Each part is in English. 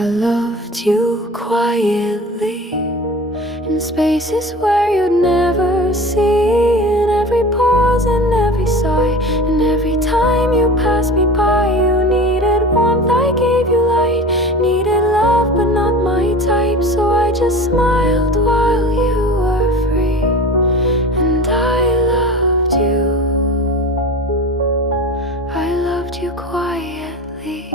I loved you quietly, in spaces where you'd never see, in every pause and every sigh, and every time you passed me by. You needed warmth, I gave you light, needed love but not my type. So I just smiled while you were free, and I loved you. I loved you quietly.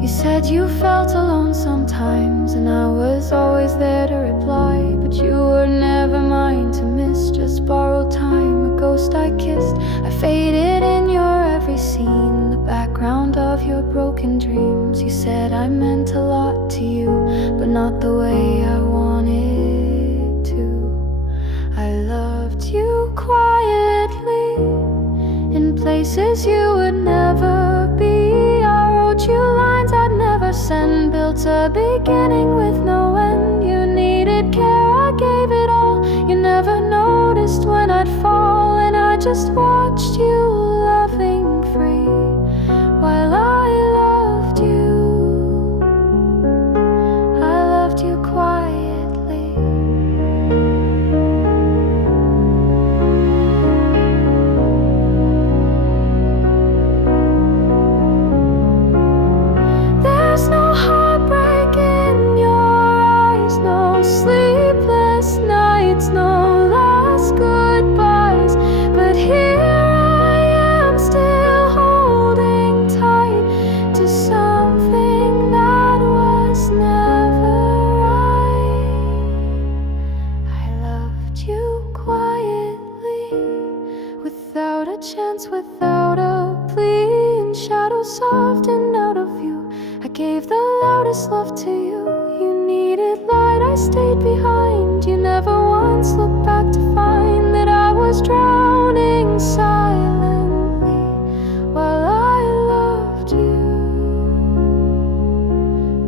You said you felt alone sometimes, and I was always there to reply. But you were never mine to miss, just borrowed time, a ghost I kissed. I faded in your every scene, the background of your broken dreams. You said I meant a lot to you, but not the way I wanted to. I loved you quietly, in places you would never be. I wrote you lines I'd never send, built a beginning with no end. You needed care, I gave it all. You never noticed when I'd fall, and I just watched you loving free while I loved you. I loved you quietly. There's no heartbreak in your eyes, no sleepless nights, no last goodbyes. But here I am, still holding tight to something that was never right. I loved you quietly, without a chance, without a plea. In shadows soft and out of view, I gave the loudest love to you. You needed light, I stayed behind. You never once looked back to find that I was drowning silently while I loved you.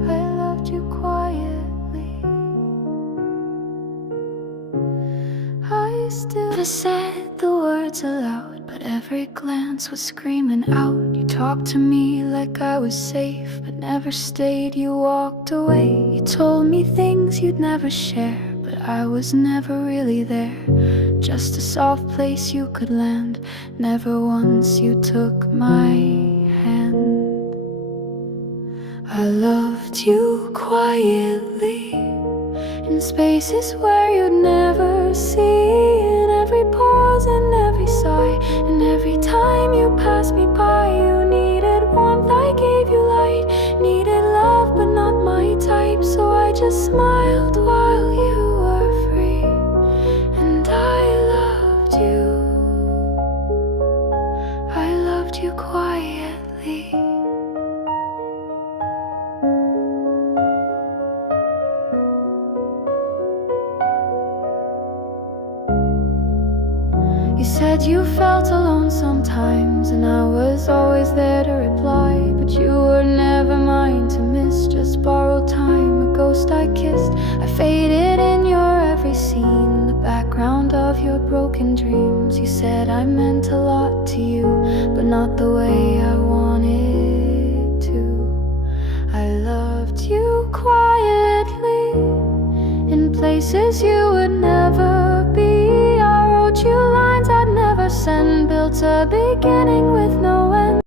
I loved you quietly. I still said the words aloud, but every glance was screaming out. You talked to me like I was safe, but never stayed. You walked away. You told me things you'd never share, but I was never really there. Just a soft place you could land. Never once you took my hand. I loved you quietly, in spaces where you'd never see, in every pause and every sigh, and every time you passed me by. You needed warmth, I gave you light, needed love but not my type. So I just smiled while you were free, and I loved you. I loved you quietly. You said you felt alone sometimes, and I was always there to reply. But you were never mine to miss, just borrowed time, a ghost I kissed. I faded in your every scene, the background of your broken dreams. You said I meant a lot to you, but not the way I wanted to. I loved you quietly, in places you would never be. I wrote you lines I'd never send, built a beginning with no